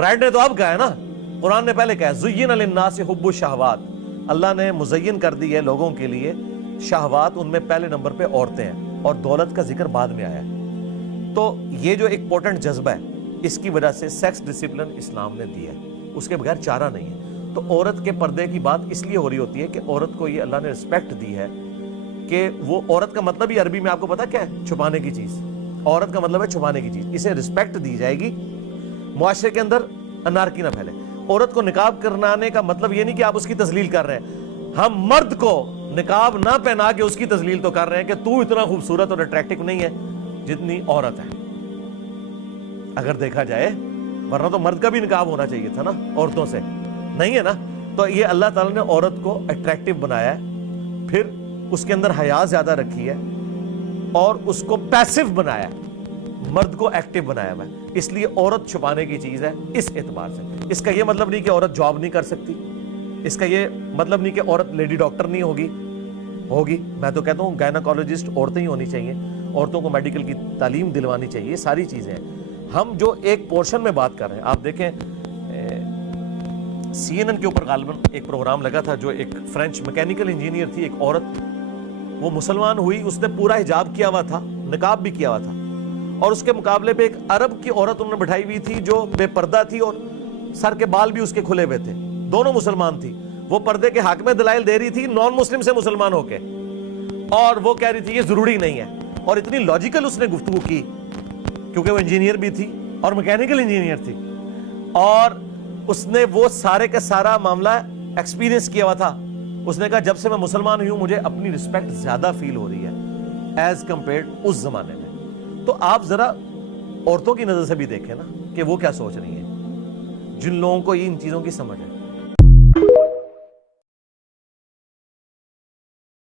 Right نے تو اب کہا ہے نا, قرآن نے پہلے کہا ہے زُيِّنَ لِلنَّاسِ حُبُّ الشَّهَوَاتِ, اللہ نے مزین کر دی ہے لوگوں کے لیے شہوات, ان میں پہلے نمبر پہ عورتیں ہیں اور دولت کا ذکر بعد میں آیا ہے. تو یہ جو ایک پوٹنٹ جذبہ ہے, اس کی وجہ سے سیکس ڈسپلن اسلام نے دی ہے, اس کے بغیر چارہ نہیں ہے. تو عورت کے پردے کی بات اس لیے ہو رہی ہوتی ہے کہ عورت کو یہ اللہ نے رسپیکٹ دی ہے کہ وہ عورت کا مطلب ہی عربی میں آپ کو پتا کیا ہے, چھپانے کی چیز. عورت کا مطلب ہے چھپانے کی چیز, اسے رسپیکٹ دی جائے گی, معاشرے کے اندر انارکی نہ پھیلے. عورت کو نقاب کرنانے کا مطلب یہ نہیں کہ آپ اس کی تذلیل کر رہے ہیں, ہم مرد کو نقاب نہ پہنا کے اس کی تذلیل تو کر رہے ہیں کہ تو اتنا خوبصورت اور اٹریکٹیو نہیں ہے جتنی عورت ہے. اگر دیکھا جائے, ورنہ تو مرد کا بھی نقاب ہونا چاہیے تھا نا, عورتوں سے نہیں ہے نا. تو یہ اللہ تعالیٰ نے عورت کو اٹریکٹیو بنایا ہے, پھر اس کے اندر حیا زیادہ رکھی ہے اور اس کو پیسو بنایا ہے, مرد کو ایکٹیو بنایا ہوا ہے. اس لیے عورت چھپانے کی چیز ہے اس اعتبار سے. اس کا یہ مطلب نہیں کہ عورت جاب نہیں کر سکتی, اس کا یہ مطلب نہیں کہ عورت لیڈی ڈاکٹر نہیں ہوگی. میں تو کہتا ہوں گائناکالوجسٹ عورتیں ہی ہونی چاہیے, عورتوں کو میڈیکل کی تعلیم دلوانی چاہیے. ساری چیزیں ہیں. ہم جو ایک پورشن میں بات کر رہے ہیں, آپ دیکھیں سی این این کے اوپر غالباً ایک پروگرام لگا تھا, جو ایک فرینچ میکینیکل انجینئر تھی, ایک عورت, وہ مسلمان ہوئی, اس نے پورا حجاب کیا ہوا تھا, نقاب بھی کیا ہوا تھا, اور اس کے مقابلے پہ ایک عرب کی عورت انہوں نے بٹھائی ہوئی تھی جو بے پردہ تھی اور سر کے بال بھی اس کے کھلے ہوئے تھے. دونوں مسلمان تھی, وہ پردے کے حق میں دلائل دے رہی تھی نان مسلم سے مسلمان ہو کے, اور وہ کہہ رہی تھی یہ ضروری نہیں ہے. اور اتنی لاجیکل اس نے گفتگو کی, کیونکہ وہ انجینئر بھی تھی اور میکینیکل انجینئر تھی, اور اس نے وہ سارے کا سارا معاملہ ایکسپیرینس کیا ہوا تھا. اس نے کہا جب سے میں مسلمان ہوئی ہوں مجھے اپنی رسپیکٹ زیادہ فیل ہو رہی ہے ایز کمپیئرڈ اس زمانے میں. تو آپ ذرا عورتوں کی نظر سے بھی دیکھیں نا کہ وہ کیا سوچ رہی ہیں, جن لوگوں کو ان چیزوں کی سمجھ ہے.